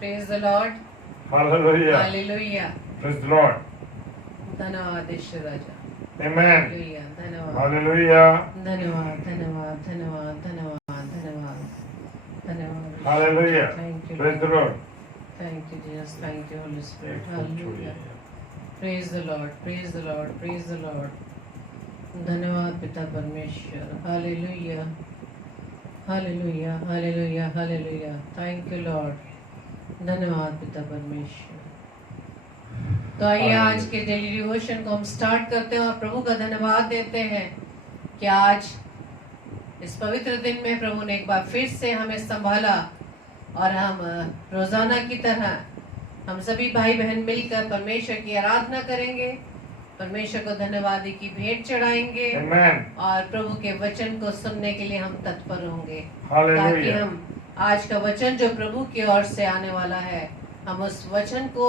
Praise the Lord. Hallelujah. Hallelujah. Praise the Lord. धन्यवाद ईश्वर राजा. Amen. Hallelujah. धन्यवाद. Hallelujah. धन्यवाद धन्यवाद धन्यवाद धन्यवाद धन्यवाद धन्यवाद. Hallelujah. Thank you. Praise the Lord. Thank you Jesus. Thank you Holy Spirit. Hallelujah. Praise the Lord. Praise the Lord. Praise the Lord. धन्यवाद पिता परमेश्वर. Hallelujah. Hallelujah. Hallelujah. Hallelujah. Thank you Lord. धन्यवाद पिता परमेश्वर. तो आइए आज के डेली डिवोशन को हम स्टार्ट करते हैं और प्रभु का धन्यवाद देते हैं कि आज इस पवित्र दिन में प्रभु ने एक बार फिर से हमें संभाला और हम रोजाना की तरह हम सभी भाई बहन मिलकर परमेश्वर की आराधना करेंगे, परमेश्वर को धन्यवाद की भेंट चढ़ाएंगे और प्रभु के वचन को सुनने के लिए हम तत्पर होंगे ताकि हम आज का वचन जो प्रभु की ओर से आने वाला है हम उस वचन को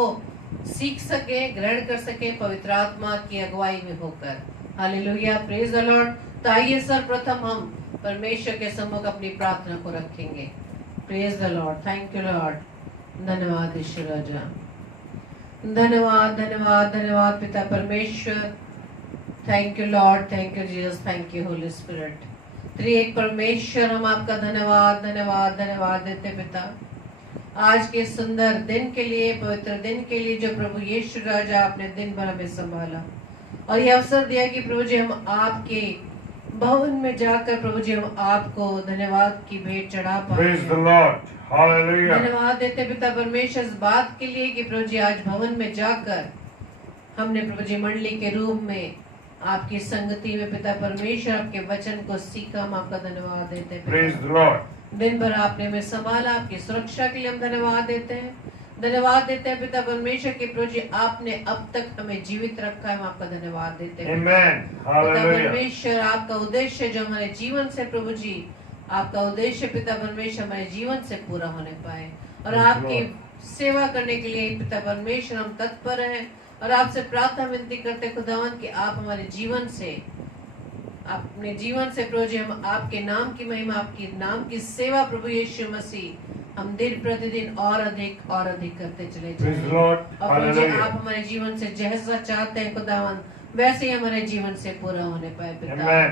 सीख सके, ग्रहण कर सके पवित्र आत्मा की अगुवाई में होकर। Hallelujah, praise the Lord. तो आइए सर्वप्रथम हम परमेश्वर के सम्मुख अपनी प्रार्थना को रखेंगे। Praise the Lord, thank you Lord. धन्यवाद ईश्वर राजा, धन्यवाद धन्यवाद धन्यवाद पिता परमेश्वर। Thank you Lord, thank you Jesus, thank you Holy Spirit. त्रिएक परमेश्वर हम आपका धन्यवाद धन्यवाद धन्यवाद देते पिता आज के सुंदर दिन के लिए, पवित्र दिन के लिए जो प्रभु यीशु राजा आपने दिन भर हमें संभाला और ये अवसर दिया कि प्रभु जी हम आपके भवन में जाकर प्रभु जी हम आपको धन्यवाद की भेंट चढ़ा पाए। धन्यवाद देते पिता परमेश्वर इस बात के लिए कि प्रभु जी आज भवन में जाकर हमने प्रभु जी मंडली के रूप में आपकी संगति में पिता परमेश्वर आपके वचन को सीखा। हम आपका धन्यवाद देते हैं। दिन भर आपने हमें संभाला, आपकी सुरक्षा के लिए हम धन्यवाद देते हैं। धन्यवाद देते हैं पिता परमेश्वर के प्रभु जी आपने अब तक हमें जीवित रखा है, हम आपका धन्यवाद देते हैं। पिता परमेश्वर आपका उद्देश्य जो हमारे जीवन से प्रभु जी आपका उद्देश्य पिता परमेश्वर हमारे जीवन से पूरा होने पाए और आपकी सेवा करने के लिए पिता परमेश्वर हम तत्पर हैं और आपसे प्रार्थना विनती करते खुदावन कि आप हमारे जीवन से अपने जीवन से प्रभु जी हम आपके नाम की महिमा, आपके नाम की सेवा प्रभु यीशु मसीह हम दिन प्रतिदिन और अधिक करते चले जाएं। और प्रभु जी आप हमारे जीवन से जैसा चाहते हैं खुदावन वैसे ही हमारे जीवन से पूरा होने पाए पिता।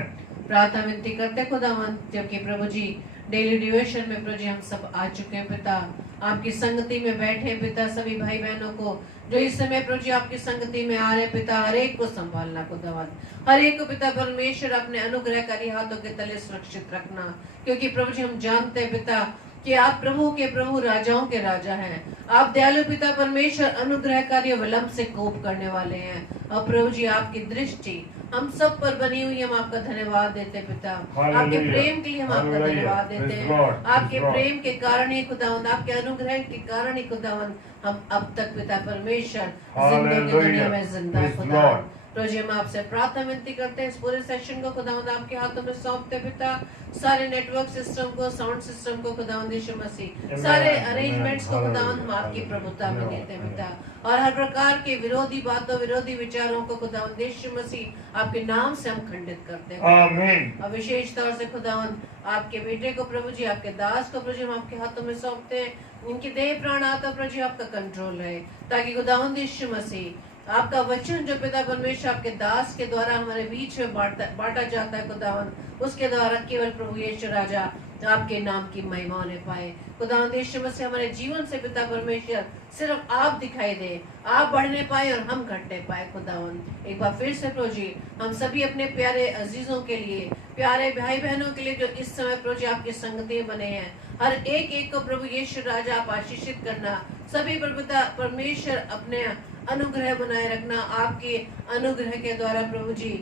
प्रार्थना विनती करते खुदावन जबकि प्रभु जी डेली डिवोशन में प्रभु जी हम सब आ चुके हैं पिता, आपकी संगति में बैठे पिता सभी भाई बहनों को जो इस समय प्रभु जी आपकी संगति में आ रहे पिता हर एक को संभालना खुदावन, हर एक को पिता परमेश्वर अपने अनुग्रहकारी हाथों के तले सुरक्षित रखना क्योंकि प्रभु जी हम जानते हैं पिता कि आप प्रभु के प्रभु राजाओं के राजा हैं। आप दयालु पिता परमेश्वर अनुग्रहकारी विलंब से कोप करने वाले हैं और प्रभु जी आपकी दृष्टि हम सब पर बनी हुई। हम आपका धन्यवाद देते पिता, आपके प्रेम के लिए हम आपका धन्यवाद देते हैं। आपके प्रेम के कारण ही खुदावंद, आपके अनुग्रह के कारण ही खुदावंद हम अब तक पिता परमेश्वर जिंदगी दुनिया में जिंदा खुदावंद। प्रभु जी हम आपसे प्रार्थना विनती करते हैं इस पूरे सेशन को खुदावंद आपके हाथों में सौंपते पिता, सारे नेटवर्क सिस्टम को, साउंड सिस्टम को खुदावंद यीशु मसीह, सारे अरेंजमेंट्स को खुदावंद हम आपकी प्रभुता में देते हैं पिता और हर प्रकार के विरोधी बातों, विरोधी विचारों को खुदावंद यीशु मसीह आपके नाम से हम खंडित करते हैं। आमीन। और विशेष तौर से खुदावंद आपके बेटे को प्रभु जी, आपके दास को प्रभु जी हम आपके हाथों में सौंपते हैं। इनकी देह प्राण आता प्रभु जी आपका कंट्रोल रहे ताकि खुदावंद यीशु मसीह आपका वचन जो पिता परमेश्वर आपके दास के द्वारा हमारे बीच में बांटा जाता है खुदावंद उसके द्वारा केवल प्रभु यीशु राजा आपके नाम की महिमा होने पाए। खुदावंद यीशु मसीह हमारे जीवन से पिता परमेश्वर सिर्फ आप दिखाई दे, आप बढ़ने पाए और हम घटने पाए खुदावंद। एक बार फिर से प्रभु जी हम सभी अपने प्यारे अजीजों के लिए, प्यारे भाई बहनों के लिए जो इस समय प्रभु जी आपकी संगति बने हैं, हर एक को प्रभु यीशु राजा आप आशीषित करना, सभी पर पिता परमेश्वर अपने अनुग्रह बनाए रखना, आपके अनुग्रह के द्वारा प्रभु जी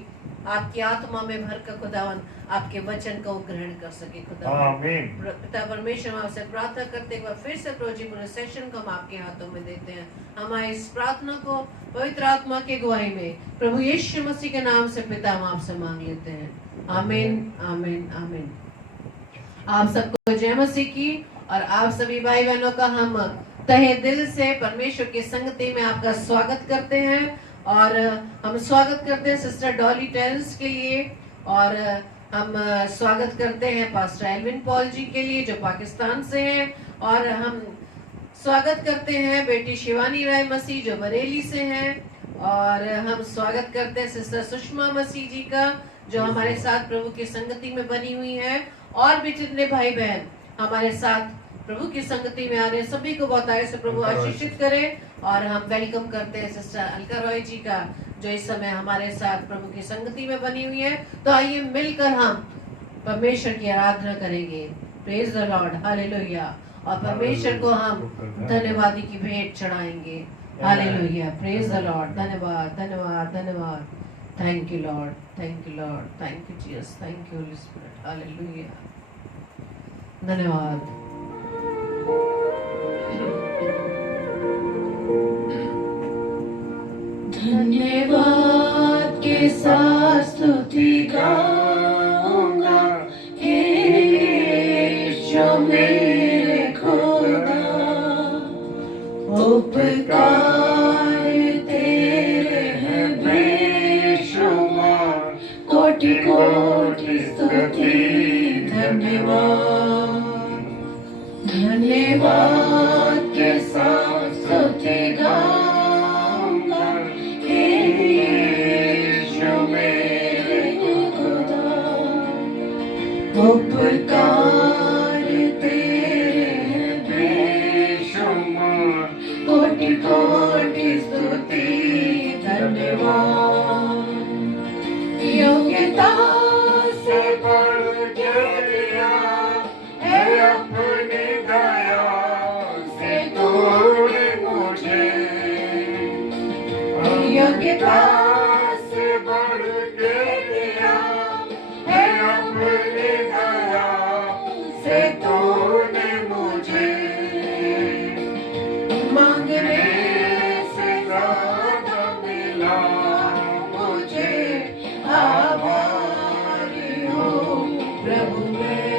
आपकी आत्मा में भर कर खुदावन आपके वचन को ग्रहण कर सके खुदावन। पिता परमेश्वर हम आपसे प्रार्थना करते हैं फिर से प्रभु जी पूरे सेशन को हम आपके हाथों में देते हैं। हमारी इस प्रार्थना को पवित्र आत्मा की गवाही में प्रभु यीशु मसीह के नाम से पिता हम आपसे मांग लेते हैं। आमीन आमीन आमीन। आप सबको जय मसीह की और आप सभी भाई बहनों का हम तहे दिल से परमेश्वर की संगति में आपका स्वागत करते हैं और हम स्वागत करते हैं सिस्टर डॉली टेरेंस के लिए और हम स्वागत करते हैं पास्टर एल्विन पॉल जी के लिए जो पाकिस्तान से हैं और हम स्वागत करते हैं बेटी शिवानी राय मसीह जो बरेली से हैं, और हम स्वागत करते हैं सिस्टर सुषमा मसीह जी का जो हमारे साथ प्रभु की संगति में बनी हुई है, और भी जितने भाई बहन हमारे साथ प्रभु की संगति में आ रहे हैं सभी को बहुत आगे से प्रभु आशीषित करे। और हम वेलकम करते हैं सिस्टर अलका रॉय जी का जो इस समय हमारे साथ प्रभु की संगति में बनी हुई है। तो आइए मिलकर हम परमेश्वर की आराधना करेंगे। Praise the Lord, hallelujah. और परमेश्वर को हम धन्यवादी की भेंट चढ़ाएंगे। Hallelujah, praise the Lord. धन्यवाद धन्यवाद धन्यवाद। Thank you Lord, thank you Lord, thank you Jesus, thank you Holy Spirit. Hallelujah, धन्यवाद। धन्यवाद के साथ स्तुति गाऊंगा हे यीशु मेरे खुदा, उपकार तेरे हैं बेशुमार, कोटि कोटि स्तुति धन्यवाद। धन्यवाद के साथ स्तुति गाऊंगा हे यीशु मेरे खुदा, उपकार तेरे हैं बेशुमार, कोटि कोटि स्तुति धन्यवाद। योग्यता से बढ़ के दिया है अपनी दया से तूने मुझे, योग्यता से बढ़ के दिया है अपनी दया से तूने मुझे, मांगने से ज्यादा मिला मुझे, आभारी हूँ प्रभु मैं,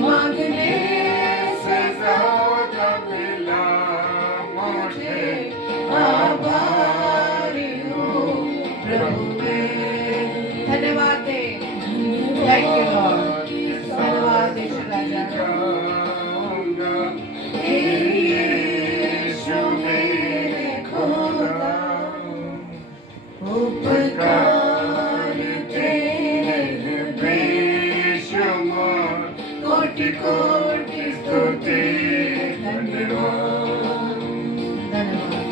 मांगने से ज्यादा मिला मुझे, आभारी हूँ प्रभु मैं। धन्यवाद दे, थैंक यू लॉर्ड, धन्यवाद दे राजा। हे यीशु मेरे खुदा, उपकार तेरे हैं बेशुमार, कोटि कोटि स्तुति धन्यवाद। धन्यवाद,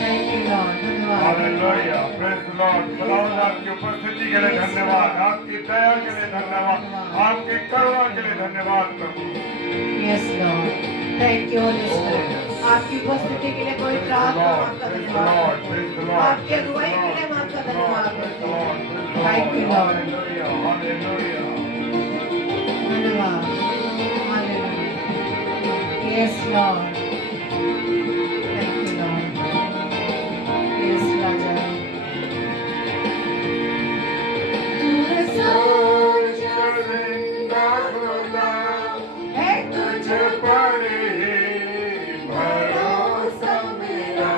थैंक यू लॉर्ड, धन्यवाद। Hallelujah, praise the Lord. खुदावंद आपकी उपस्थिति के लिए धन्यवाद, आपकी दया के लिए धन्यवाद, आपकी करुणा के लिए धन्यवाद प्रभु। Yes Lord, thank you Holy Spirit. आपकी उपस्थिति के लिए कोई प्रार्थना आपका धन्यवाद, आपकी अगुवाई के लिए हम आपका धन्यवाद करते हैं। थैंक यू लॉर्ड, धन्यवाद, hallelujah, yes Lord, thank you Lord, yes राजा। तू है साचा जिंदा खुदा, है तुझ पर ही भरोसा मेरा,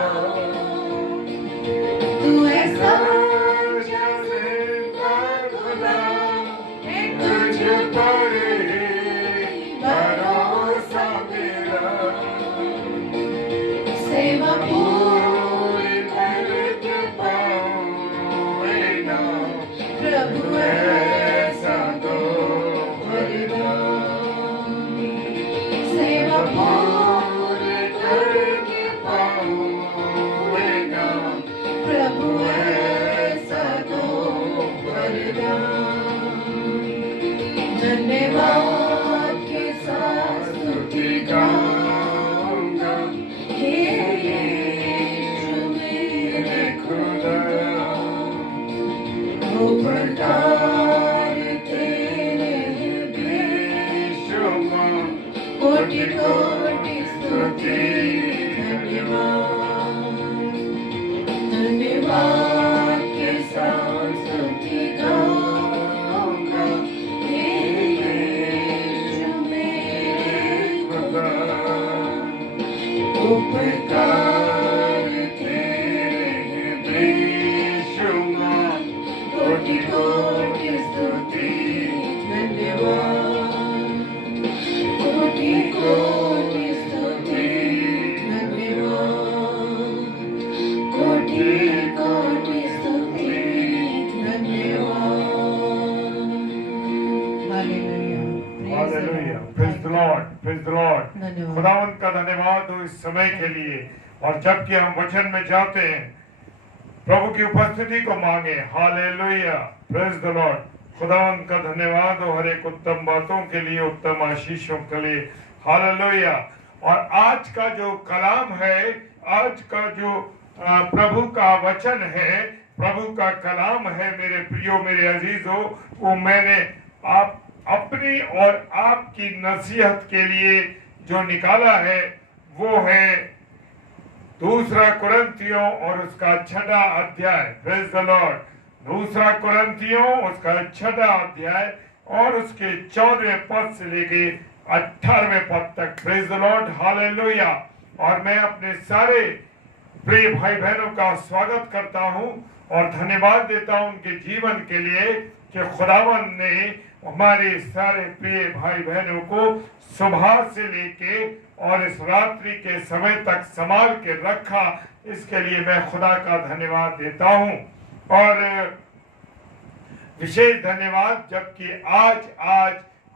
तू है साचा जिंदा खुदा, है तुझ पर ही भरोसा मेरा, सेवा पूरी करके पाऊंगा प्रभु ऐसा तो वरदान, सेवा पूरी करके पाऊंगा प्रभु ऐसा तो वरदान। धन्यवाद के साथ स्तुति गाऊंगा हे यीशु मेरे खुदा, उपकार तेरे हैं बेशुमार, कोटि कोटि स्तुति धन्यवाद। धन्यवाद के साथ स्तुति गाऊंगा हे यीशु मेरे खुदा, उपकार तेरे हैं बेशुमार, कोटि कोटि स्तुति धन्यवाद, कोटि कोटि प्रेज द लॉर्ड। धन्यवाद। खुदावंत का धन्यवाद हो इस समय के लिए। और जबकि हम वचन में जाते हैं, प्रभु की उपस्थिति को मांगे। Hallelujah, praise the Lord. खुदावंत का धन्यवाद हो हर एक उत्तम बातों के लिए, उत्तम आशीषों के लिए। हालेलुया। और आज का जो कलाम है, आज का जो प्रभु का वचन है, प्रभु का कलाम है, मेरे प्रियो, मेरे अजीजों, वो मैंने आप अपनी और आपकी नसीहत के लिए जो निकाला है वो है 2 कुरिन्थियों और उसका 6वां अध्याय। Praise the Lord. 2 कुरिन्थियों उसका 6वां अध्याय और उसके 14वें पद से लेके 18वें पद तक। Praise the Lord, hallelujah. और मैं अपने सारे प्रिय भाई बहनों का स्वागत करता हूं और धन्यवाद देता हूं उनके जीवन के लिए कि खुदावन ने हमारे सारे प्रिय भाई बहनों को सुबह से लेके और इस रात्रि के समय तक संभाल के रखा। इसके लिए मैं खुदा का धन्यवाद देता हूं। और विशेष धन्यवाद जबकि आज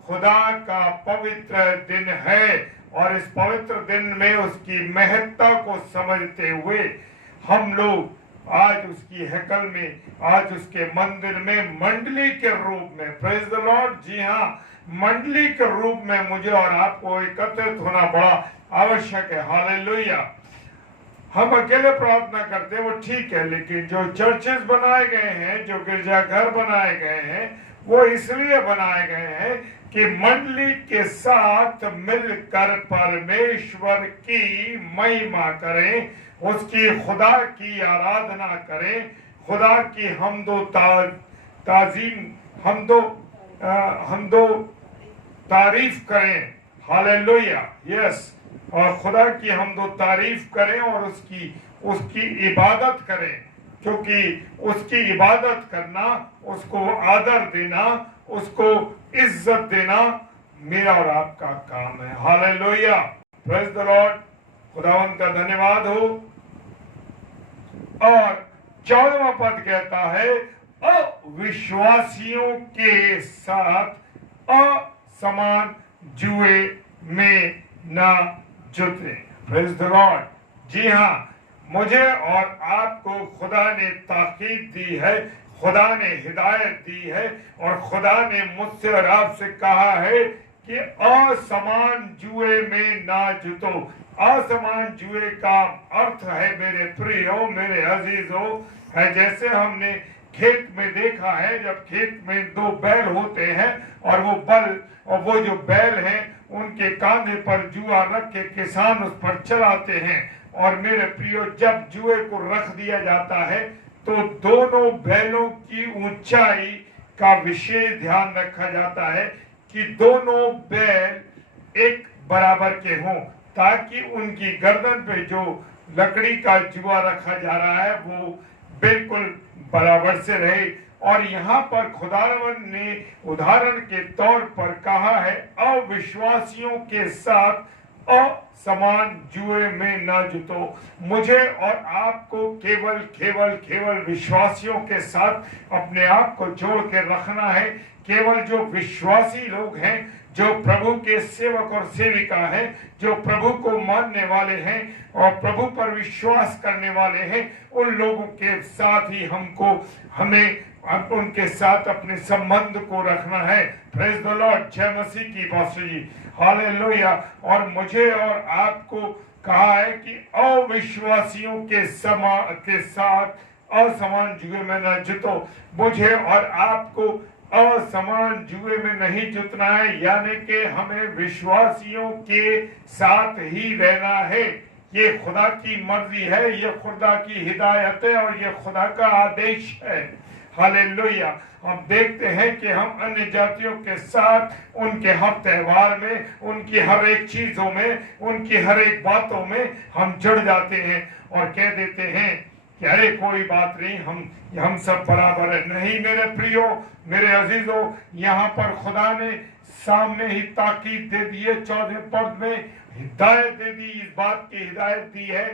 खुदा का पवित्र दिन है और इस पवित्र दिन में उसकी महत्ता को समझते हुए हम लोग आज उसकी हैकल में, आज उसके मंदिर में मंडली के रूप में, प्रेज द लॉर्ड, जी हाँ, मंडली के रूप में मुझे और आपको एकत्रित होना बड़ा आवश्यक है। हालेलुया। हम अकेले प्रार्थना करते हैं वो ठीक है, लेकिन जो चर्चेस बनाए गए हैं, जो गिरजाघर बनाए गए हैं, वो इसलिए बनाए गए हैं कि मंडली के साथ मिलकर परमेश्वर की महिमा करें, उसकी खुदा की आराधना करें, खुदा की हमदो तारीफ करें। Hallelujah, yes. और खुदा की हमदो तारीफ करें और उसकी इबादत करें, क्योंकि उसकी इबादत करना, उसको आदर देना, उसको इज्जत देना मेरा और आपका काम है। Hallelujah, praise the Lord. खुदावंत का धन्यवाद हो। और 14वां पद कहता है, अविश्वासियों के साथ असमान जुए में ना जुटे। Praise the Lord. जी हाँ, मुझे और आपको खुदा ने ताकीद दी है, खुदा ने हिदायत दी है और खुदा ने मुझसे और आपसे कहा है कि असमान जुए में ना जुटो। असमान जुए का अर्थ है मेरे प्रियो, मेरे अजीजों, है जैसे हमने खेत में देखा है, जब खेत में 2 बैल होते हैं और वो जो बैल हैं उनके कांधे पर जुआ रख के किसान उस पर चलाते हैं। और मेरे प्रियो, जब जुए को रख दिया जाता है तो दोनों बैलों की ऊंचाई का विशेष ध्यान रखा जाता है कि दोनों बैल एक बराबर के हों, ताकि उनकी गर्दन पे जो लकड़ी का जुआ रखा जा रहा है वो बिल्कुल बराबर से रहे। और यहाँ पर खुदावंद ने उदाहरण के तौर पर कहा है, अविश्वासियों के साथ असमान जुए में ना जुटो। मुझे और आपको केवल विश्वासियों के साथ अपने आप को जोड़ के रखना है। केवल जो विश्वासी लोग हैं, जो प्रभु के सेवक और सेविका हैं, जो प्रभु को मानने वाले हैं और प्रभु पर विश्वास करने वाले हैं, उन लोगों के साथ ही हमें उनके साथ अपने संबंध को रखना है। Praise the Lord. जय मसीह की बासुरी। हालेलुया। और मुझे और आपको कहा है कि अविश्वासियों के साथ असमान जुए में न जुटो। मुझे और आपको असमान जुए में नहीं जुटना है, यानी कि हमें विश्वासियों के साथ ही रहना है। ये खुदा की मर्जी है, ये खुदा की हिदायत है और ये खुदा का आदेश है। हालेलुया। हम देखते हैं कि हम अन्य जातियों के साथ उनके हर त्योहार में, उनकी हर एक चीजों में, उनकी हर एक बातों में हम जुड़ जाते हैं और कह देते हैं कि अरे कोई बात नहीं, हम सब बराबर है। नहीं मेरे प्रियो, मेरे अजीजों, यहाँ पर खुदा ने सामने ही ताकीद दे दी है, 14वें पद में हिदायत दे दी, इस बात की हिदायत दी है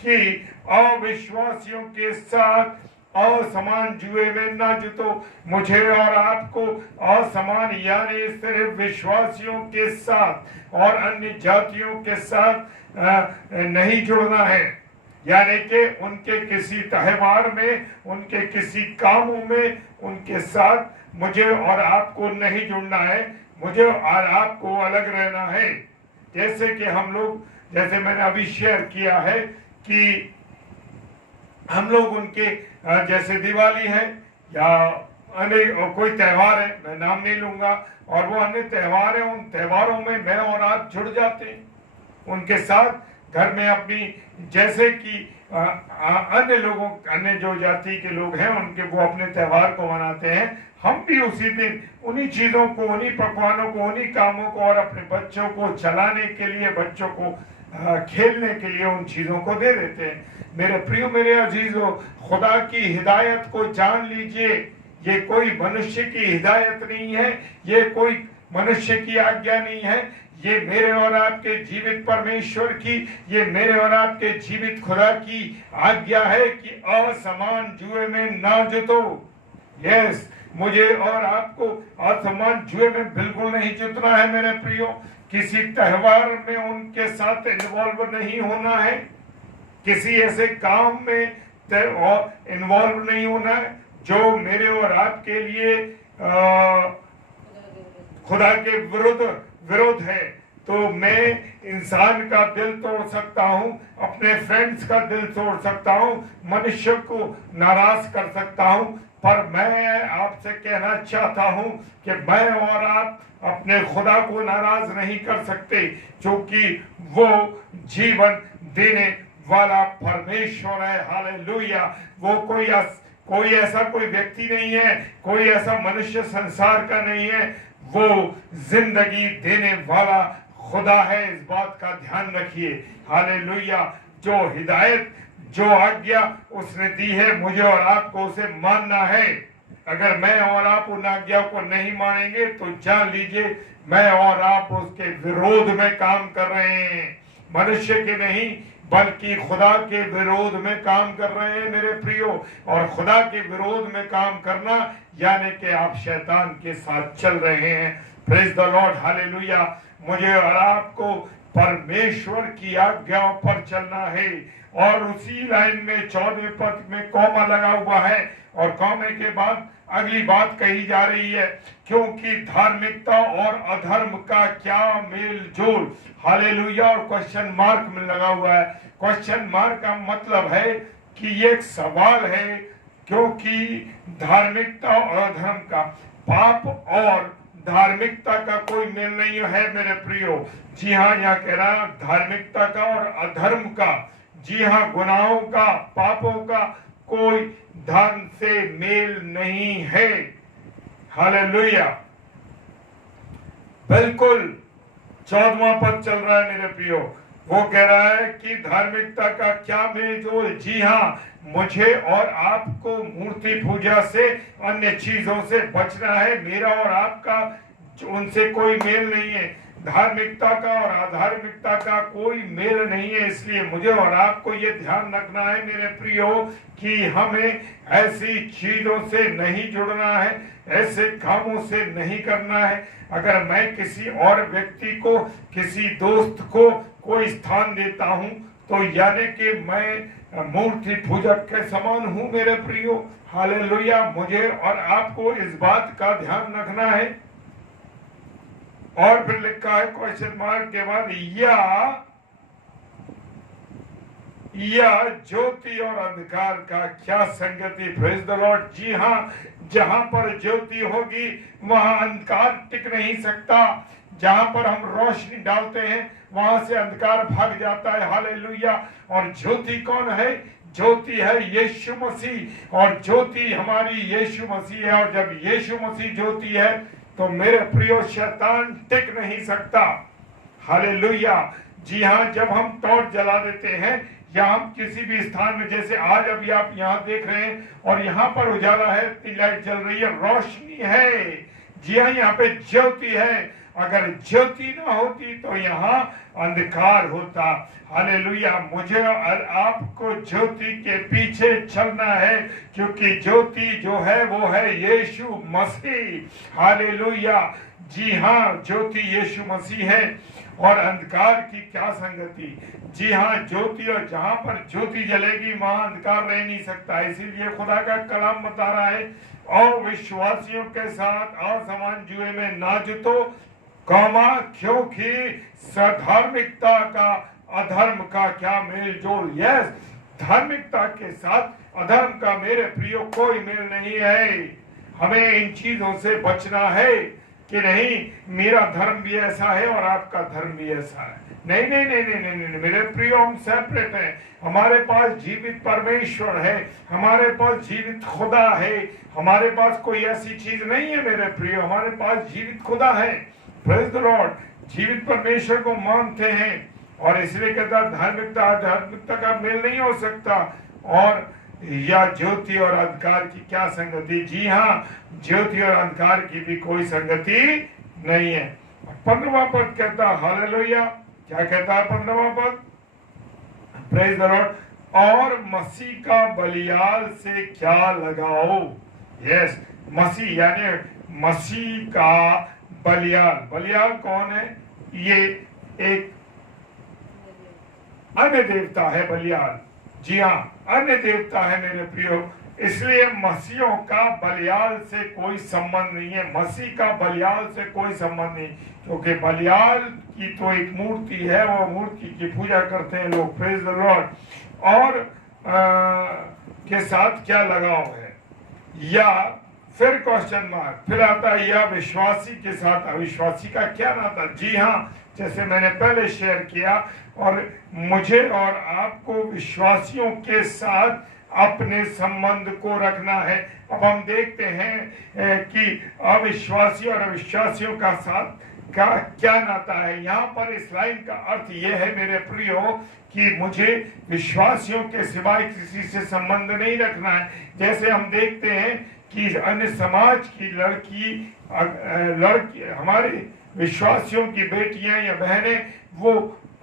कि अविश्वासियों के साथ असमान जुए में ना जुतो। मुझे और आपको असमान यानी सिर्फ विश्वासियों के साथ और अन्य जातियों के साथ नहीं जुड़ना है, यानी कि उनके किसी त्योहार में, उनके किसी कामों में उनके साथ मुझे और आपको नहीं जुड़ना है। मुझे और आपको अलग रहना है। जैसे कि हम लोग, जैसे मैंने अभी शेयर किया है कि हम लोग उनके जैसे दिवाली है या अन्य कोई त्योहार है, मैं नाम नहीं लूंगा, और वो अन्य त्योहार है, उन त्योहारों में मैं और आप जुड़ जाते हैं उनके साथ घर में अपनी, जैसे कि अन्य लोगों, अन्य जो जाति के लोग हैं उनके वो अपने त्योहार को मनाते हैं, हम भी उसी दिन उन्हीं चीजों को, उन्हीं पकवानों को, उन्हीं कामों को और अपने बच्चों को चलाने के लिए, बच्चों को खेलने के लिए उन चीजों को दे देते हैं। मेरे प्रियो, मेरे अजीजों, खुदा की हिदायत को जान लीजिए। ये कोई मनुष्य की हिदायत नहीं है, ये कोई मनुष्य की आज्ञा नहीं है, ये मेरे और आपके जीवित परमेश्वर की, ये मेरे और आपके जीवित खुदा की आज्ञा है कि असमान जुए में ना जुतो। यस, मुझे और आपको असमान जुए में बिल्कुल नहीं जुटना है मेरे प्रियो। किसी त्योहार में उनके साथ इन्वॉल्व नहीं होना है, किसी ऐसे काम में इन्वॉल्व नहीं होना है जो मेरे और आपके लिए खुदा के विरोध है। तो मैं इंसान का दिल तोड़ सकता हूँ, अपने फ्रेंड्स का दिल तोड़ सकता हूँ, मनुष्य को नाराज कर सकता हूँ, पर मैं आपसे कहना चाहता हूँ कि मैं और आप अपने खुदा को नाराज नहीं कर सकते, क्योंकि वो जीवन देने वाला परमेश्वर है। हालेलुया। वो कोई ऐसा कोई व्यक्ति नहीं है, कोई ऐसा मनुष्य संसार का नहीं है, वो जिंदगी देने वाला खुदा है। इस बात का ध्यान रखिए। हालेलुया। जो हिदायत, जो आज्ञा उसने दी है, मुझे और आपको उसे मानना है। अगर मैं और आप उन आज्ञा को नहीं मानेंगे तो जान लीजिए मैं और आप उसके विरोध में काम कर रहे हैं। मनुष्य के नहीं बल्कि खुदा के विरोध में काम कर रहे हैं मेरे प्रियो। और खुदा के विरोध में काम करना यानी कि आप शैतान के साथ चल रहे हैं। Praise the Lord. हालेलुया। मुझे और आपको परमेश्वर की आज्ञाओं पर चलना है। और उसी लाइन में 14वें पद में कॉमा लगा हुआ है और कॉमे के बाद अगली बात कही जा रही है, क्योंकि धार्मिकता और अधर्म का क्या मेल जोल। हालेलुया। और क्वेश्चन मार्क में लगा हुआ है। क्वेश्चन मार्क का मतलब है कि ये एक सवाल है, क्योंकि धार्मिकता और अधर्म का, पाप और धार्मिकता का कोई मेल नहीं है मेरे प्रियो। जी हाँ, यहाँ कह रहा है धार्मिकता का और अधर्म का, जी हाँ, गुनाहों का, पापों का कोई धर्म से मेल नहीं है। हालेलुया। बिल्कुल 14वां पद चल रहा है मेरे प्रियो। वो कह रहा है कि धार्मिकता का क्या मेल जोल। जी हाँ, मुझे और आपको मूर्ति पूजा से, अन्य चीजों से बचना है। मेरा और आपका उनसे कोई मेल नहीं है। धार्मिकता का और अधार्मिकता का कोई मेल नहीं है। इसलिए मुझे और आपको ये ध्यान रखना है मेरे प्रियो कि हमें ऐसी चीजों से नहीं जुड़ना है, ऐसे कामों से नहीं करना है। अगर मैं किसी और व्यक्ति को, किसी दोस्त को कोई स्थान देता हूं तो यानी कि मैं मूर्ति पूजक के समान हूं मेरे प्रियो। हालेलुया। मुझे और आपको इस बात का ध्यान रखना है। और फिर लिखा है क्वेश्चन मार्क के बाद, या ज्योति और अंधकार का क्या संगति। Praise the Lord. जी हाँ, जहां पर ज्योति होगी वहां अंधकार टिक नहीं सकता। जहां पर हम रोशनी डालते हैं वहां से अंधकार भाग जाता है। हालेलुया। और ज्योति कौन है? ज्योति है यीशु मसीह, और ज्योति हमारी यीशु मसीह है। और जब यीशु मसीह ज्योति है तो मेरे प्रियो शैतान टिक नहीं सकता। हालेलुया। जी हाँ, जब हम टॉर्च जला देते हैं या हम किसी भी स्थान में, जैसे आज अभी आप यहाँ देख रहे हैं और यहाँ पर उजाला है, लाइट जल रही है, रोशनी है। जी हाँ, यहाँ पे ज्योति है। अगर ज्योति ना होती तो यहाँ अंधकार होता। हालेलुया। मुझे और आपको ज्योति के पीछे चलना है, क्योंकि ज्योति जो है वो है यीशु मसीह। हालेलुया। जी हाँ, ज्योति यीशु मसीह है। और अंधकार की क्या संगति। जी हाँ, ज्योति, और जहां पर ज्योति जलेगी वहां अंधकार रह नहीं सकता। इसीलिए खुदा का कलाम बता रहा है, और विश्वासियों के साथ असमान जुए में ना जुतो, कौमा, क्योंकि सधार्मिकता का अधर्म का क्या मेल जोल। यस, धार्मिकता के साथ अधर्म का मेरे प्रियो कोई मेल नहीं है। हमें इन चीजों से बचना है कि नहीं मेरा धर्म भी ऐसा है और आपका धर्म भी ऐसा है। नहीं नहीं नहीं नहीं नहीं, नहीं। मेरे प्रियो, हम सेपरेट हैं। हमारे पास जीवित परमेश्वर है, हमारे पास जीवित खुदा है। हमारे पास कोई ऐसी चीज नहीं है मेरे प्रियो, हमारे पास जीवित खुदा है। Praise the Lord. जीवित परमेश्वर को मानते हैं, और इसलिए कहता धार्मिकता आध्यात्मिकता का मेल नहीं हो सकता। और या ज्योति और अंधकार की क्या संगति। जी हाँ, ज्योति और अंधकार की भी कोई संगति नहीं है। 15वां पद कहता, हालेलुया, क्या कहता है 15वां पद? Praise the Lord. और मसीह का बलियाल से क्या लगाओ। यस, मसीह यानी मसीह का बलियाल। बलियाल कौन है? ये एक अन्य देवता है बलियाल। जी हाँ, अन्य देवता है मेरे प्रियो। इसलिए मसीहों का बलियाल से कोई संबंध नहीं है। मसीह का बलियाल से कोई संबंध नहीं, क्योंकि बलियाल की तो एक मूर्ति है, वो मूर्ति की पूजा करते हैं लोग। Praise the Lord. और के साथ क्या लगाव है, या फिर क्वेश्चन मार्क, फिर आता है या विश्वासी के साथ अविश्वासी का क्या नाता। जी हाँ, जैसे मैंने पहले शेयर किया, और मुझे और आपको विश्वासियों के साथ अपने संबंध को रखना है। अब हम देखते हैं कि अविश्वासी और अविश्वासियों का साथ का क्या नाता है। यहाँ पर इस लाइन का अर्थ यह है मेरे प्रियो, कि मुझे विश्वासियों के सिवाय किसी से संबंध नहीं रखना है। जैसे हम देखते हैं कि अन्य समाज की लड़की हमारे विश्वासियों की बेटियां या बहनें वो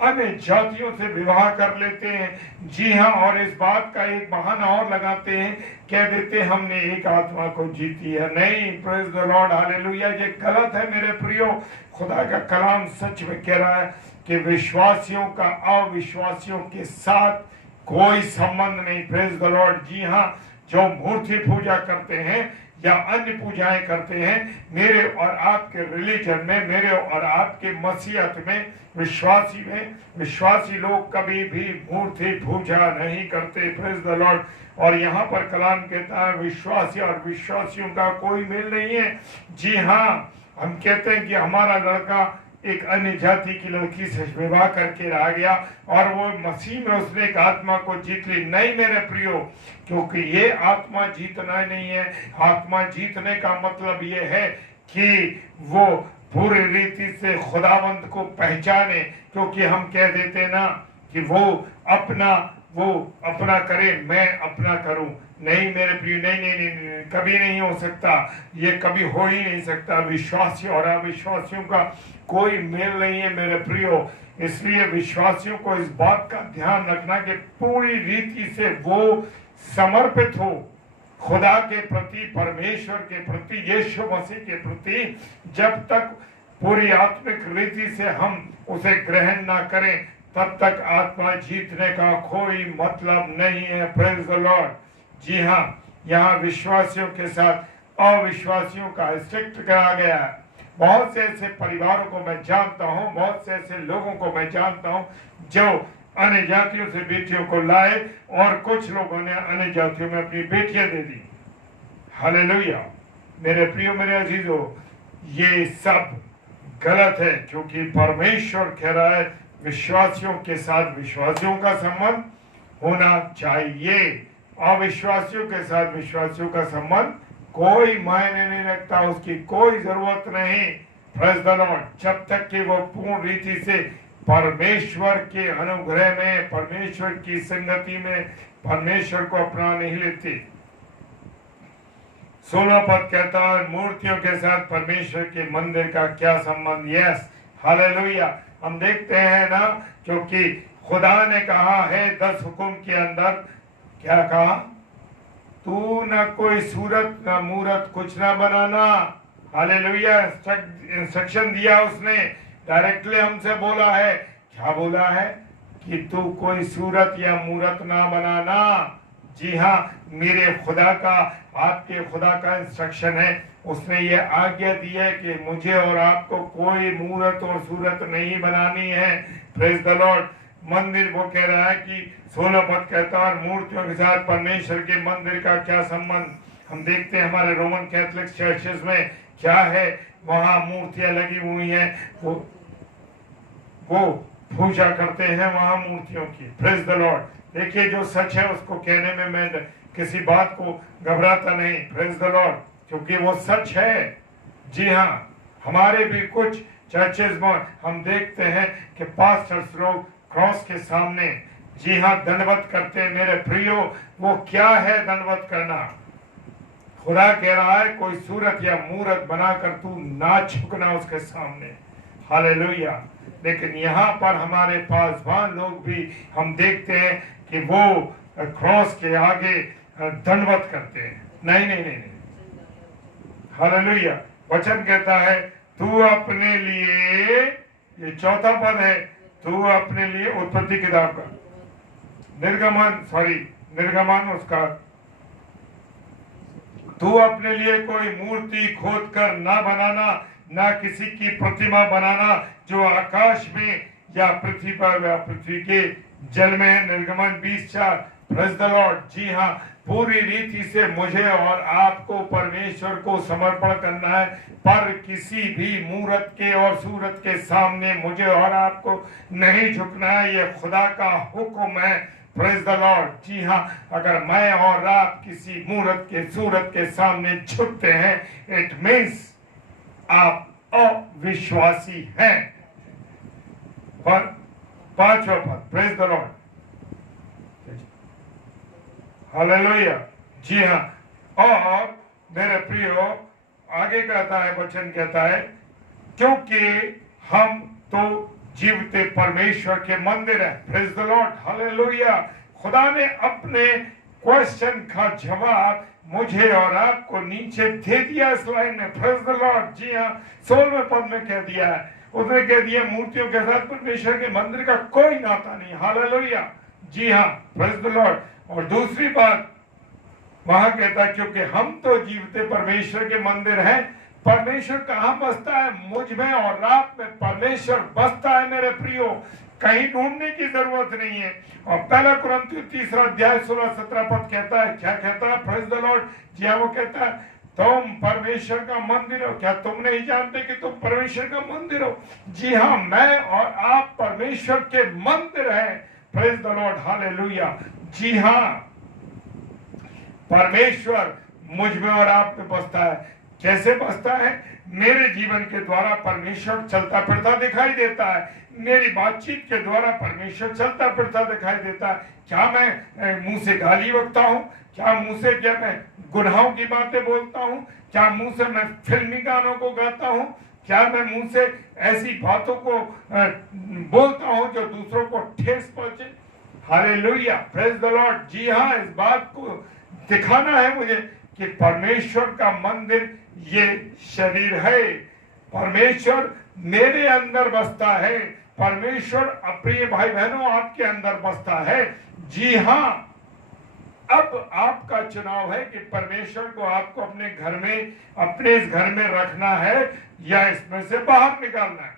अन्य जातियों से विवाह कर लेते हैं। जी हाँ, और इस बात का एक बहाना और लगाते हैं, कह देते हैं हमने एक आत्मा को जीती है। नहीं, प्रेज द लॉर्ड, हालेलुया, ये गलत है मेरे प्रियो। खुदा का कलाम सच में कह रहा है कि विश्वासियों का अविश्वासियों के साथ कोई संबंध नहीं। Praise the Lord. जी हाँ, जो मूर्ति पूजा करते हैं या अन्य पूजाएं करते हैं, मेरे और आपके रिलीजन में, मेरे और आपके मसीहत में, विश्वासी लोग कभी भी मूर्ति पूजा नहीं करते। Praise the Lord. और यहाँ पर कलाम कहता है विश्वासी और विश्वासियों का कोई मेल नहीं है। जी हाँ, हम कहते हैं कि हमारा लड़का एक अन्य जाति की लड़की से विवाह करके आ गया और वो मसीह में उसने एक आत्मा को जीत ली। नहीं मेरे प्रियो, क्योंकि ये आत्मा जीतना नहीं है। आत्मा जीतने का मतलब ये है कि वो पूरी रीति से खुदावंत को पहचाने। क्योंकि हम कह देते ना कि वो अपना करे, मैं अपना करूं। नहीं मेरे प्रिय, नहीं, कभी नहीं हो सकता। ये कभी हो ही नहीं सकता। विश्वासी और अविश्वासियों का कोई मेल नहीं है मेरे प्रियो। इसलिए विश्वासियों को इस बात का ध्यान रखना कि पूरी रीति से वो समर्पित हो खुदा के प्रति, परमेश्वर के प्रति, यीशु मसीह के प्रति। जब तक पूरी आत्मिक रीति से हम उसे ग्रहण ना करें, तब तक आत्मा जीतने का कोई मतलब नहीं है। Praise the Lord. जी हाँ, यहाँ विश्वासियों के साथ अविश्वासियों का स्ट्रिक्ट करा गया है। बहुत से ऐसे परिवारों को मैं जानता हूँ, बहुत से ऐसे लोगों को मैं जानता हूँ जो अन्य जातियों से बेटियों को लाए और कुछ लोगों ने अन्य जातियों में अपनी बेटियां दे दी। हालेलुया। मेरे प्रियो, मेरे अजीजों, ये सब गलत है, क्योंकि परमेश्वर कह रहा है विश्वासियों के साथ विश्वासियों का संबंध होना चाहिए। अविश्वासियों के साथ विश्वासियों का संबंध कोई मायने नहीं रखता, उसकी कोई जरूरत नहीं। Praise the Lord. जब तक कि वो पूर्ण रीति से परमेश्वर के अनुग्रह में, परमेश्वर की संगति में परमेश्वर को अपना नहीं लेते। 16 पद कहता है मूर्तियों के साथ परमेश्वर के मंदिर का क्या संबंध। Yes, hallelujah. हम देखते हैं ना, क्योंकि खुदा ने कहा है 10 हुक्म के अंदर, क्या कहा, तू न कोई सूरत न मूरत कुछ ना बनाना। हालेलुया। इंस्ट्रक्शन दिया उसने, डायरेक्टली हमसे बोला है। क्या बोला है? कि तू कोई सूरत या मूरत ना बनाना। जी हाँ, मेरे खुदा का, आपके खुदा का इंस्ट्रक्शन है। उसने ये आज्ञा दी है कि मुझे और आपको कोई मूरत और सूरत नहीं बनानी है। Praise the Lord. मंदिर, वो कह रहा है कि 16 पद कहता है मूर्तियों के साथ परमेश्वर के मंदिर का क्या संबंध। हम देखते हैं हमारे रोमन कैथोलिक चर्चेस में क्या है, वहां मूर्तियां लगी हुई हैं, वो पूजा करते हैं वहां मूर्तियों की। Praise the Lord. देखिए, जो सच है उसको कहने में मैं किसी बात को घबराता नहीं। प्रेज द लॉर्ड, क्योंकि वो सच है। जी हाँ, हमारे भी कुछ चर्चेस में हम देखते हैं कि पास्टर्स लोग क्रॉस के सामने, जी हाँ, दंडवत करते हैं। मेरे प्रियो, वो क्या है दंडवत करना? खुदा कह रहा है कोई सूरत या मूरत बनाकर तू ना झुकना उसके सामने। हालेलुया। लेकिन यहाँ पर हमारे पासवान लोग भी हम देखते हैं कि वो क्रॉस के आगे दंडवत करते हैं। नहीं नहीं नहीं, नहीं। हालेलुया। वचन कहता है तू अपने लिए, ये 4था पद है, तू अपने लिए, उत्पत्ति किताब का निर्गमन उसका, तू अपने लिए कोई मूर्ति खोद कर ना बनाना, ना किसी की प्रतिमा बनाना जो आकाश में या पृथ्वी पर या पृथ्वी के जल में है। निर्गमन 20:4। Praise the Lord. जी हाँ, पूरी रीति से मुझे और आपको परमेश्वर को समर्पण करना है, पर किसी भी मूरत के और सूरत के सामने मुझे और आपको नहीं झुकना है। ये खुदा का हुक्म है। Praise the Lord. जी हाँ, अगर मैं और आप किसी मूरत के सूरत के सामने झुकते हैं, इट मीन्स आप अविश्वासी हैं। पर 5वां पद, प्रेज द लॉर्ड। हालेलुया। जी हाँ, और मेरे प्रियो, आगे कहता है, वचन कहता है, क्योंकि हम तो जीवते परमेश्वर के मंदिर है। Praise the Lord. हालेलुया। खुदा ने अपने क्वेश्चन का जवाब मुझे और आपको नीचे दे दिया इस लाइन में। Praise the Lord. जी हाँ, 16वें पद में कह दिया है, उसने कह दिया मूर्तियों के साथ परमेश्वर के मंदिर का कोई नाता नहीं। हालेलुया। जी हाँ, प्रेज द लॉर्ड। और दूसरी बात वहां कहता है, क्योंकि हम तो जीवते परमेश्वर के मंदिर हैं। परमेश्वर कहाँ बसता है? मुझ में और आप में परमेश्वर बसता है। मेरे प्रियो, कहीं ढूंढने की जरूरत नहीं है। और 1 कुरिन्थियों 3 अध्याय 16-17 पद कहता है, क्या कहता है? Praise the Lord. जी हाँ, वो कहता है तुम परमेश्वर का मंदिर हो। क्या तुम नहीं जानते कि तुम परमेश्वर का मंदिर हो? जी हाँ, मैं और आप परमेश्वर के मंदिर हैं। Praise the Lord. हालेलुया। जी हाँ, परमेश्वर मुझ में और आप में बसता है। कैसे बसता है? मेरे जीवन के द्वारा परमेश्वर चलता फिरता दिखाई देता है। मेरी बातचीत के द्वारा परमेश्वर चलता फिरता दिखाई देता है। क्या मैं मुंह से गाली बकता हूँ? क्या मुंह से, क्या मैं गुनाहों की बातें बोलता हूँ? क्या मुंह से मैं फिल्मी गानों को गाता हूँ? क्या मैं मुंह से ऐसी बातों को बोलता हूँ जो दूसरों को ठेस पहुंचे? हालेलुया। Praise the Lord. जी हाँ, इस बात को दिखाना है मुझे कि परमेश्वर का मंदिर ये शरीर है। परमेश्वर मेरे अंदर बसता है। परमेश्वर, प्रिय भाई बहनों, आपके अंदर बसता है। जी हाँ, अब आपका चुनाव है कि परमेश्वर को आपको अपने घर में, अपने इस घर में रखना है या इसमें से बाहर निकालना है।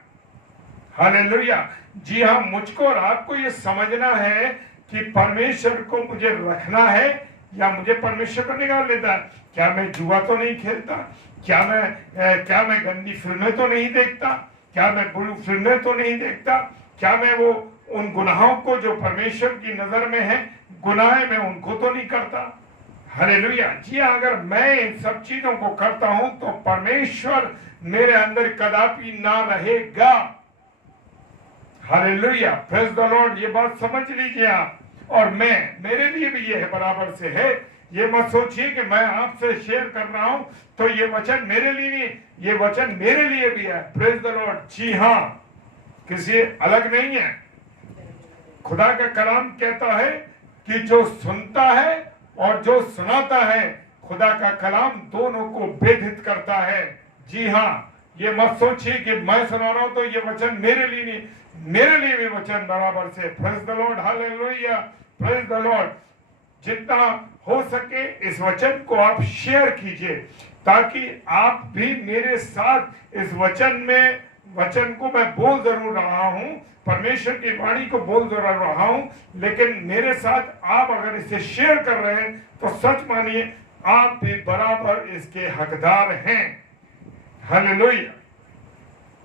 हालेलुया। जी हाँ, मुझको और आपको ये समझना है कि परमेश्वर को मुझे रखना है या मुझे परमेश्वर को निकाल लेता है। क्या मैं जुआ तो नहीं खेलता? क्या मैं गंदी फिल्में तो नहीं देखता? क्या मैं बुरी फिल्में तो नहीं देखता? क्या मैं वो उन गुनाहों को जो परमेश्वर की नजर में है गुनाह, मैं उनको तो नहीं करता? हालेलुया। जी हाँ, अगर मैं इन सब चीजों को करता हूं तो परमेश्वर मेरे अंदर कदापि ना रहेगा। हालेलुया। Praise the Lord. ये बात समझ लीजिए आप। और मेरे लिए भी ये बराबर से है ये मत सोचिए कि मैं आपसे शेयर कर रहा हूं तो ये वचन मेरे लिए नहीं, ये वचन मेरे लिए भी है। Praise the Lord. जी हाँ, किसी अलग नहीं है। खुदा का कलाम कहता है कि जो सुनता है और जो सुनाता है, खुदा का कलाम दोनों को भेदित करता है। जी हाँ, ये मत सोचिए कि मैं सुना रहा हूं तो ये वचन मेरे लिए नहीं, मेरे लिए भी वचन बराबर से। Praise the Lord, hallelujah, praise the Lord. जितना हो सके इस वचन को आप शेयर कीजिए, ताकि आप भी मेरे साथ इस वचन को मैं बोल जरूर रहा हूं, परमेश्वर की वाणी को बोल जरूर रहा हूं, लेकिन मेरे साथ आप अगर इसे शेयर कर रहे हैं तो सच मानिए आप भी बराबर इसके हकदार हैं। हालेलुया।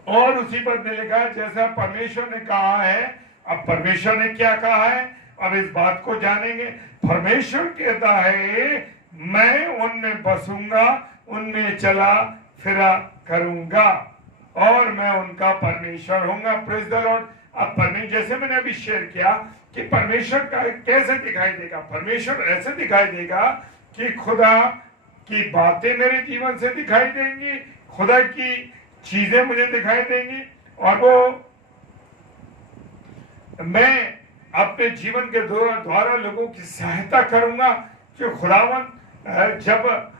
और उसी पर लिखा है जैसा परमेश्वर ने कहा है। अब परमेश्वर ने क्या कहा है, अब इस बात को जानेंगे। परमेश्वर कहता है मैं उनमें बसूंगा, उनमें चला फिरा करूंगा और मैं उनका परमेश्वर होऊंगा। Praise the Lord. अब परमेश्वर, जैसे मैंने अभी शेयर किया कि परमेश्वर का कैसे दिखाई देगा, परमेश्वर ऐसे दिखाई देगा कि खुदा की बातें मेरे जीवन से दिखाई देंगी, खुदा की चीजें मुझे दिखाई देंगी, और वो मैं अपने जीवन के द्वारा लोगों की सहायता करूंगा। जो खुदावन जब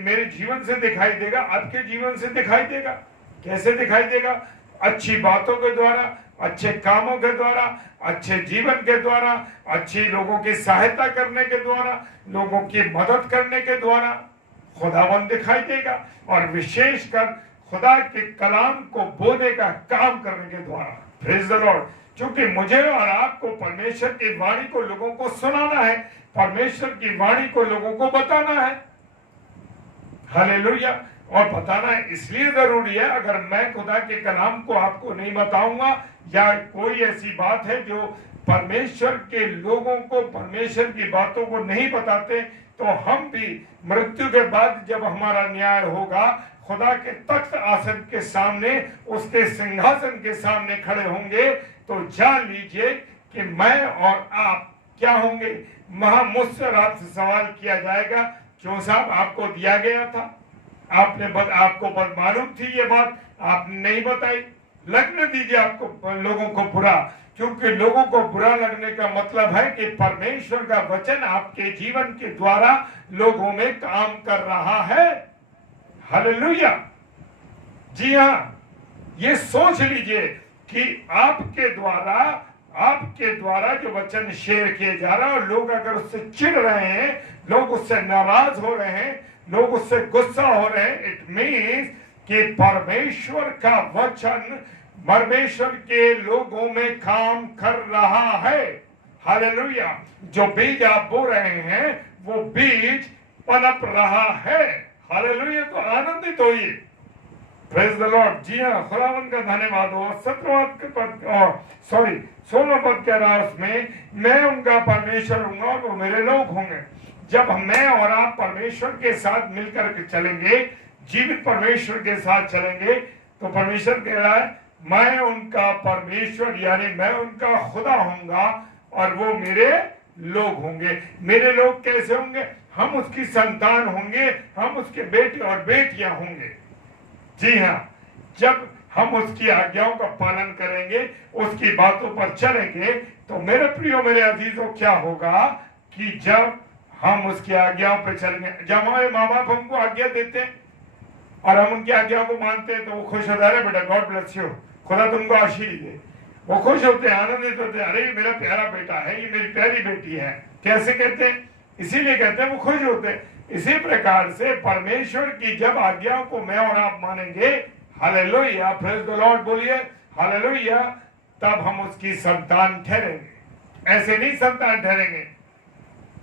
मेरे जीवन से दिखाई देगा, आपके जीवन से दिखाई देगा। कैसे दिखाई देगा? अच्छी बातों के द्वारा, अच्छे कामों के द्वारा, अच्छे जीवन के द्वारा, अच्छी लोगों की सहायता करने के द्वारा, लोगों की मदद करने के द्वारा खुदावन दिखाई देगा, और विशेषकर खुदा के कलाम को बोलने का काम करने के द्वारा। Praise the Lord. क्योंकि मुझे और आपको परमेश्वर की वाणी को लोगों को सुनाना है, परमेश्वर की वाणी को लोगों को बताना है। हालेलुया। और बताना इसलिए जरूरी है, अगर मैं खुदा के कलाम को आपको नहीं बताऊंगा, या कोई ऐसी बात है जो परमेश्वर के लोगों को परमेश्वर की बातों को नहीं बताते, तो हम भी मृत्यु के बाद जब हमारा न्याय होगा, खुदा के तख्त आसन के सामने, उसके सिंहासन के सामने खड़े होंगे, तो जान लीजिए कि मैं और आप क्या होंगे। मुझसे आपसे सवाल किया जाएगा, क्यों साहब आपको दिया गया था, आपको मालूम थी ये बात, आपने नहीं बताई। लगने दीजिए आपको लोगों को बुरा, क्योंकि लोगों को बुरा लगने का मतलब है कि परमेश्वर का वचन आपके जीवन के द्वारा लोगों में काम कर रहा है। हालेलुया। जी हाँ, ये सोच लीजिए कि आपके द्वारा जो वचन शेयर किए जा रहा है, और लोग अगर उससे चिढ़ रहे हैं, लोग उससे नाराज हो रहे हैं, लोग उससे गुस्सा हो रहे हैं, इट मीन्स कि परमेश्वर का वचन परमेश्वर के लोगों में काम कर रहा है। हालेलुया। जो बीज आप बो रहे हैं वो बीज पनप रहा है। हालेलुया। तो आनंदित होइए। Praise the Lord. जी हाँ, खुदावंद का धन्यवाद हो। 16वां पद कह रहा है उसमें, मैं उनका परमेश्वर हूंगा और वो मेरे लोग होंगे। जब मैं और आप परमेश्वर के साथ मिलकर के चलेंगे, जीवित परमेश्वर के साथ चलेंगे, तो परमेश्वर कह रहा है मैं उनका परमेश्वर, यानी मैं उनका खुदा होऊंगा और वो मेरे लोग होंगे। मेरे लोग कैसे होंगे? हम उसकी संतान होंगे, हम उसके बेटे और बेटियां होंगे। जी हाँ, जब हम उसकी आज्ञाओं का पालन करेंगे, उसकी बातों पर चलेंगे, तो मेरे प्रियो, मेरे अजीजों, क्या होगा कि जब हम उसकी आज्ञाओं पर चलेंगे, जब हमारे माँ बाप हमको आज्ञा देते हैं और हम उनकी आज्ञाओं को मानते हैं, तो वो खुश होता है, बेटा गॉड ब्लेस यू, खुदा तुमको आशीष दे। वो खुश होते हैं, आनंदित होते हैं, अरे ये मेरा प्यारा बेटा है, ये मेरी प्यारी बेटी है। कैसे कहते हैं? इसीलिए कहते हैं वो खुश होते हैं। इसी प्रकार से परमेश्वर की जब आज्ञाओं को मैं और आप मानेंगे, हालेलुया, प्रेज द लॉर्ड बोलिए, हालेलुया, तब हम उसकी संतान ठहरेंगे। ऐसे नहीं संतान ठहरेंगे,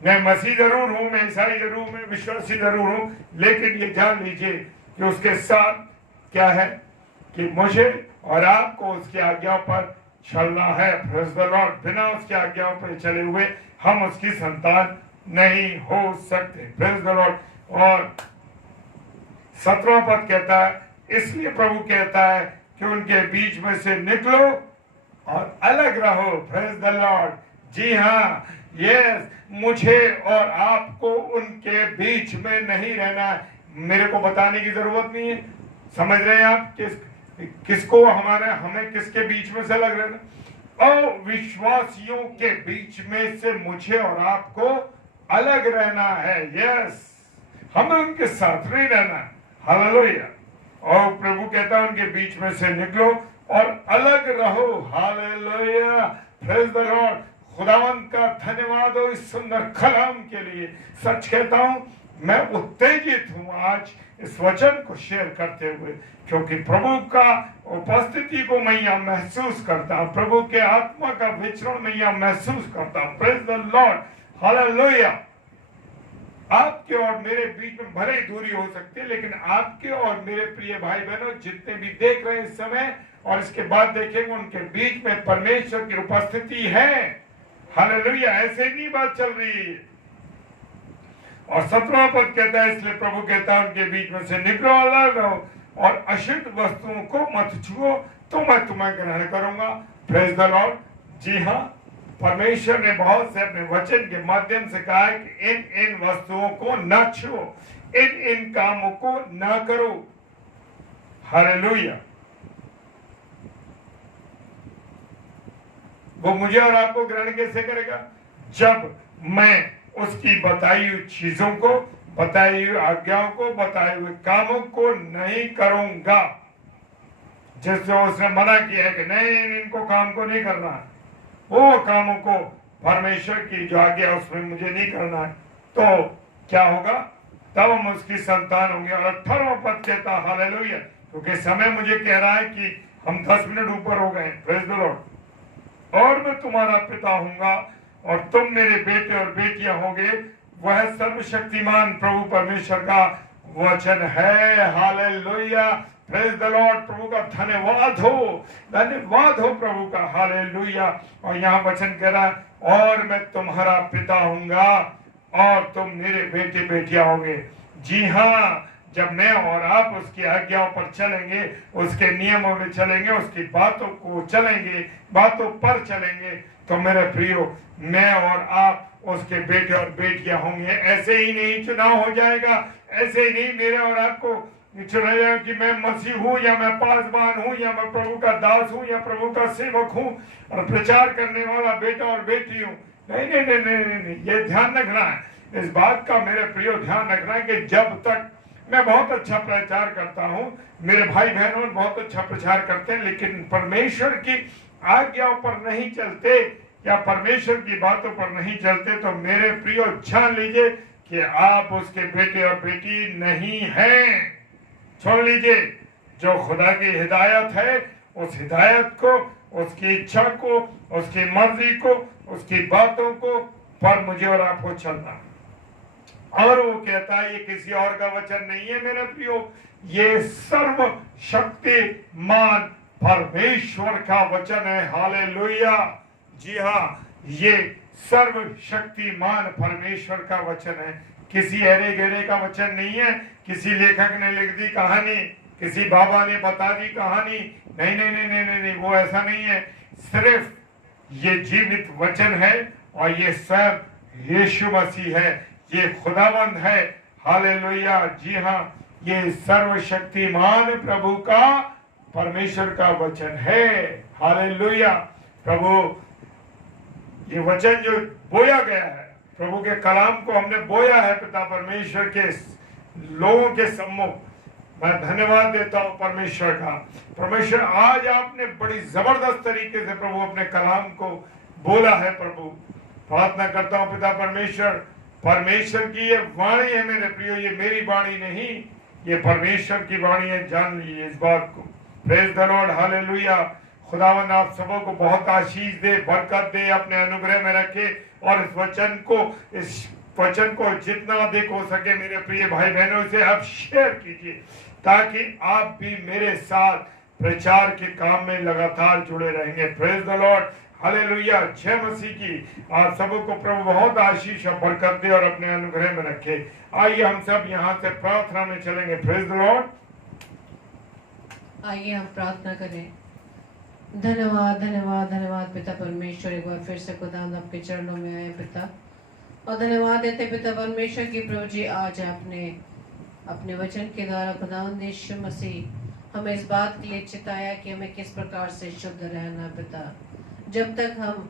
मैं मसीह जरूर हूं, मैं ईसाई जरूर हूं, मैं विश्वासी जरूर हूं, लेकिन ये जान लीजिए कि उसके साथ क्या है कि मुझे और आपको उसकी आज्ञाओं पर चलना है। Praise the Lord. बिना उसकी आज्ञाओं पर चले हुए हम उसकी संतान नहीं हो सकते। Praise the Lord. और 17वां पद कहता है, इसलिए प्रभु कहता है कि उनके बीच में से निकलो और अलग रहो। Praise the Lord. जी हाँ, यस, मुझे और आपको उनके बीच में नहीं रहना है। मेरे को बताने की जरूरत नहीं है। समझ रहे हैं आप किसको हमें किसके बीच में से लग रहे हैं? अविश्वासियों के बीच में से मुझे और आपको अलग रहना है। यस, हमें उनके साथ नहीं रहना है। हालेलुया। और प्रभु कहता है उनके बीच में से निकलो और अलग रहो। Hallelujah, praise the Lord. खुदावंत का धन्यवाद हो इस सुंदर कलाम के लिए। सच कहता हूं, मैं उत्तेजित हूं आज इस वचन को शेयर करते हुए, क्योंकि प्रभु का उपस्थिति को मैं यहाँ महसूस करता हूं, प्रभु के आत्मा का विचरण मैं यहाँ महसूस करता हूं। Praise the Lord, hallelujah. आपके और मेरे बीच में भले ही दूरी हो सकती है, लेकिन आपके और मेरे प्रिय भाई बहनों जितने भी देख रहे हैं इस समय और इसके बाद देखेंगे, उनके बीच में परमेश्वर की उपस्थिति है। हालेलुया। ऐसे ही नहीं बात चल रही है। और 17वां पद कहता है, इसलिए प्रभु कहता है उनके बीच में से निकलो, अलग रहो और अशुद्ध वस्तुओं को मत छुओ, तो मैं तुम्हें ग्रहण करूंगा। Praise the Lord. जी हाँ, परमेश्वर ने बहुत से अपने वचन के माध्यम से कहा है कि इन वस्तुओं को न छुओ, इन कामों को न करो। हालेलुया। वो मुझे और आपको ग्रहण कैसे करेगा? जब मैं उसकी बताई हुई चीजों को, बताई हुई आज्ञाओं को, बताए हुए कामों को नहीं करूंगा। जिससे उसने मना किया है कि नहीं, इनको काम को नहीं करना है, वो कामों को परमेश्वर की जो आज्ञा उसमें मुझे नहीं करना है, तो क्या होगा? तब हम उसकी संतान होंगे। और 18वां पद कहता है, हालेलुया, क्योंकि समय मुझे कह रहा है कि हम 10 मिनट ऊपर हो गए। Praise the Lord. और मैं तुम्हारा पिता हूंगा और तुम मेरे बेटे और बेटियां होगे। वह सर्वशक्तिमान प्रभु परमेश्वर का वचन है। Hallelujah, praise the Lord. प्रभु का धन्यवाद हो, धन्यवाद हो प्रभु का। हालेलुया। और यहाँ वचन कह रहा है, और मैं तुम्हारा पिता हूंगा और तुम मेरे बेटे बेटियां होंगे। जी हाँ, जब मैं और आप उसकी आज्ञाओं पर चलेंगे, उसके नियमों में चलेंगे, उसकी बातों को चलेंगे, बातों पर चलेंगे, तो मेरे प्रियो, मैं और आप उसके बेटे और बेटियां होंगे। ऐसे ही नहीं चुनाव हो जाएगा, ऐसे ही नहीं मेरे और आपको चुना जाएगा कि मैं मसीह हूँ या मैं पासवान हूँ या मैं प्रभु का दास हूँ या प्रभु का सेवक हूँ और प्रचार करने वाला बेटा और बेटी हूँ। नहीं नहीं नहीं नहीं नहीं, नहीं। ये ध्यान रखना है, इस बात का मेरे प्रियो ध्यान रखना है कि जब तक मैं बहुत अच्छा प्रचार करता हूँ, मेरे भाई बहनों बहुत अच्छा प्रचार करते हैं, लेकिन परमेश्वर की आज्ञाओं पर नहीं चलते या परमेश्वर की बातों पर नहीं चलते, तो मेरे प्रियो जान लीजिए कि आप उसके बेटे और बेटी नहीं हैं। छोड़ लीजिए, जो खुदा की हिदायत है, उस हिदायत को, उसकी इच्छा को, उसकी मर्जी को, उसकी बातों को पर मुझे और आपको चलना। और वो कहता है, ये किसी और का वचन नहीं है मेरे प्रियो, ये सर्वशक्तिमान परमेश्वर का वचन है। हालेलुया। जी हाँ, ये सर्वशक्तिमान परमेश्वर का वचन है। किसी अरे गहरे का वचन नहीं है, किसी लेखक ने लिख दी कहानी, किसी बाबा ने बता दी कहानी। नहीं नहीं नहीं नहीं नहीं, नहीं, वो ऐसा नहीं है। सिर्फ ये जीवित वचन है और ये स्वयं यीशु मसीह है, ये खुदावंद है। हालेलुया। जी हाँ, ये सर्वशक्तिमान प्रभु का परमेश्वर का वचन है। हालेलुया। प्रभु, ये वचन जो बोया गया है, प्रभु के कलाम को हमने बोया है पिता परमेश्वर के लोगों के सम्मुख। मैं धन्यवाद देता हूं परमेश्वर का। परमेश्वर, आज आपने बड़ी जबरदस्त तरीके से प्रभु अपने कलाम को बोला है। प्रभु, प्रार्थना करता हूं पिता परमेश्वर, परमेश्वर की ये वाणी है मेरे प्रियो, ये मेरी वाणी नहीं, ये परमेश्वर की वाणी है। जान लीजिए इस बात को। Praise the Lord. हालेलुया। खुदावंद आप सबों को बहुत आशीष दे, बरकत दे, अपने अनुग्रह में रखे और इस वचन को जितना अधिक हो सके मेरे प्रिय भाई बहनों से आप शेयर कीजिए, ताकि आप भी मेरे साथ प्रचार के काम में लगातार जुड़े रहेंगे। Praise the Lord. हालेलुया। जय मसीह की। आप सबों को प्रभु बहुत आशीष और बरकत दे और अपने अनुग्रह में रखे। आइए हम सब यहाँ से प्रार्थना में चलेंगे। Praise the Lord. आइए हम प्रार्थना करें। धन्यवाद धन्यवाद धन्यवाद पिता परमेश्वर, एक बार फिर से खुदावंद आपके चरणों में आए पिता, और धन्यवाद देते पिता परमेश्वर की प्रभु जी आज आपने अपने वचन के द्वारा खुदावंद यीशु मसीह हमें इस बात के लिए चिताया कि हमें किस प्रकार से शुद्ध रहना पिता। जब तक हम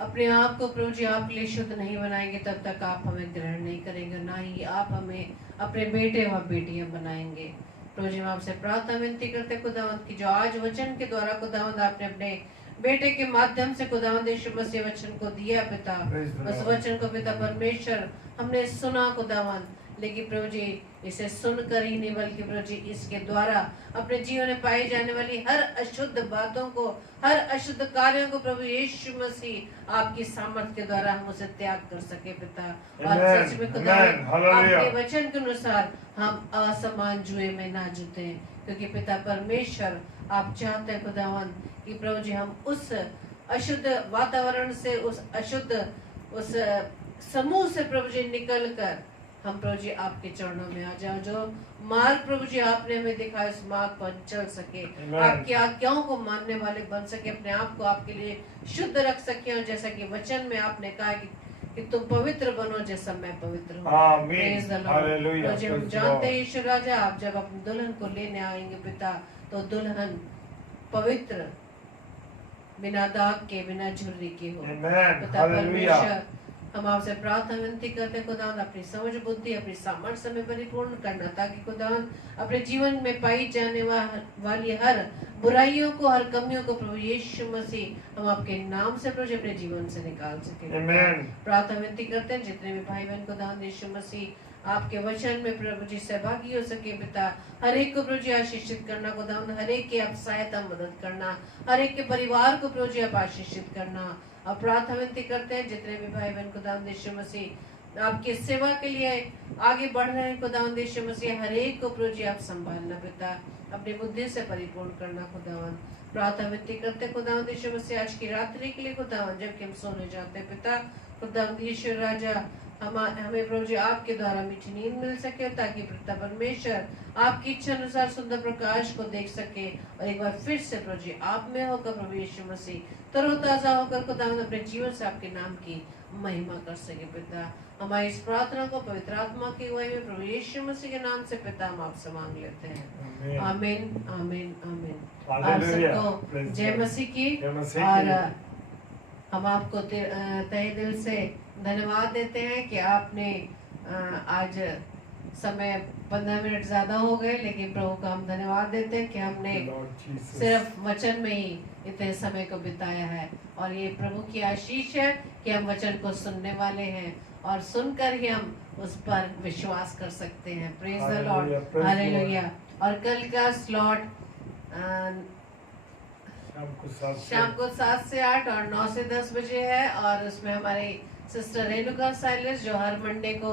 अपने आप को प्रभु जी आपके लिए शुद्ध नहीं बनाएंगे तब तक आप हमें ग्रहण नहीं करेंगे, ना ही आप हमें अपने बेटे व बेटियां बनाएंगे। प्रभु जी हम आपसे प्रार्थना विनती करते खुदावंद की जो आज वचन के द्वारा खुदावंद आपने अपने बेटे के माध्यम से खुदावंद यीशु मसीह वचन को दिया पिता, उस वचन को पिता परमेश्वर हमने सुना खुदावंद, लेकिन प्रभु जी इसे सुनकर ही नहीं बल्कि प्रभु जी इसके द्वारा अपने जीवन में पाई जाने वाली हर अशुद्ध बातों को, हर अशुद्ध कार्यों को प्रभु यीशु मसीह आपकी सामर्थ के द्वारा हम उसे त्याग कर सके पिता। और सच में खुदावंद आपके वचन के अनुसार हम असमान जुए में ना जुटे, क्योंकि पिता परमेश्वर आप चाहते हैं खुदावंद कि प्रभु जी हम उस अशुद्ध वातावरण से, उस अशुद्ध उस समूह से प्रभु जी निकल कर हम प्रभु जी आपके चरणों में आ जाओ। जो मार्ग प्रभु जी आपने हमें दिखाया उस मार्ग पर चल सके, आपकी आज्ञाओं को मानने वाले बन सके, अपने आप को आपके लिए शुद्ध रख सके, और जैसा कि वचन में आपने कहा कि तुम पवित्र बनो जैसा मैं पवित्र हूँ। प्रभु जी हम जानते हैं ईश्वर राजा आप जब अपनी दुल्हन को लेने आएंगे पिता, तो दुल्हन पवित्र बिना दाग के बिना झुर्री के हो पिता परमेश्वर। हम आपसे प्रार्थना विनती करते हैं खुदावंद अपनी समझ बुद्धि अपनी सामर्थ्य में परिपूर्ण करना, ताकि खुदावंद अपने जीवन में पाई जाने वाली हर बुराइयों को, हर कमियों को प्रभु यीशु मसीह हम आपके नाम से प्रभु अपने जीवन से निकाल सके। प्रार्थना विनती करते हैं जितने भी भाई बहन खुदावंद यीशु मसीह आपके वचन में प्रभु जी सहभागी हो सके पिता, हर एक को प्रभु जी आशीषित करना खुदावंद, हर एक की आप सहायता मदद करना, हर एक के परिवार को प्रभु जी आप आशीषित करना। और प्रार्थना विनती करते हैं जितने भी भाई बहन खुदावंद यीशु मसीह आपकी सेवा के लिए आगे बढ़ रहे हैं खुदावंद यीशु मसीह, हर एक को प्रभु जी आप संभालना पिता, अपनी बुद्धि से परिपूर्ण करना खुदावंद। प्रार्थना विनती करते खुदावंद यीशु मसीह आज की रात्रि के लिए खुदावंद, जबकि हम सोने जाते हैं पिता खुदावंद यीशु राजा हमें प्रभु जी आपके द्वारा मीठी नींद मिल सके, ताकि पिता परमेश्वर आपकी इच्छा अनुसार सुंदर प्रकाश को देख सके, और एक बार फिर से प्रभु जी आप में होकर प्रभु यीशु मसीह तरोताजा होकर खुदावंद अपने जीवन से आपके नाम की महिमा कर सके पिता। हमारी इस प्रार्थना को पवित्र आत्मा की अगुवाई में प्रभु यीशु मसीह के नाम से पिता हम आपसे मांग लेते हैं, आमीन आमीन आमीन। आप सबको जय मसीह की। और हम आपको तहे दिल से धन्यवाद देते हैं कि आपने आज समय 15 मिनट ज्यादा हो गए, लेकिन प्रभु का हम धन्यवाद देते हैं कि हमने सिर्फ वचन में ही इतने समय को बिताया है, और ये प्रभु की आशीष है कि हम वचन को सुनने वाले हैं और सुनकर ही हम उस पर विश्वास कर सकते हैं। Praise the Lord, hallelujah. और कल का स्लॉट शाम को 7 से 8 और 9 से 10 बजे है, और उसमें हमारे सिस्टर रेणुका साइलस जो हर मंडे को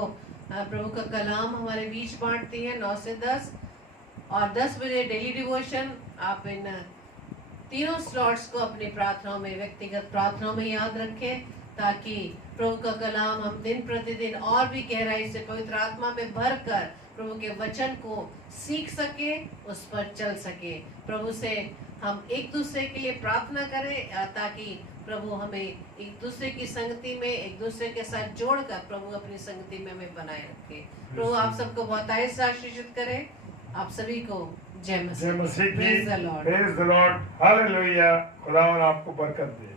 प्रभु का कलाम हमारे बीच बांटती है 9 से 10, और 10 बजे डेली डिवोशन। आप इन तीनों स्लॉट्स को अपनी प्रार्थनाओं में, व्यक्तिगत प्रार्थनाओं में याद रखें, ताकि प्रभु का कलाम हम दिन प्रतिदिन और भी गहराई से पवित्र आत्मा में भर कर प्रभु के वचन को सीख सके, उस पर चल सके। प्रभु से हम एक दूसरे के लिए प्रार्थना करें, ताकि प्रभु हमें एक दूसरे की संगति में, एक दूसरे के साथ जोड़कर प्रभु अपनी संगति में हमें बनाए रखे। प्रभु आप सबको बहुत से आशीषित करे। आप सभी को जय मसीह की। Praise the Lord, hallelujah. खुदावन आपको बरकत दे।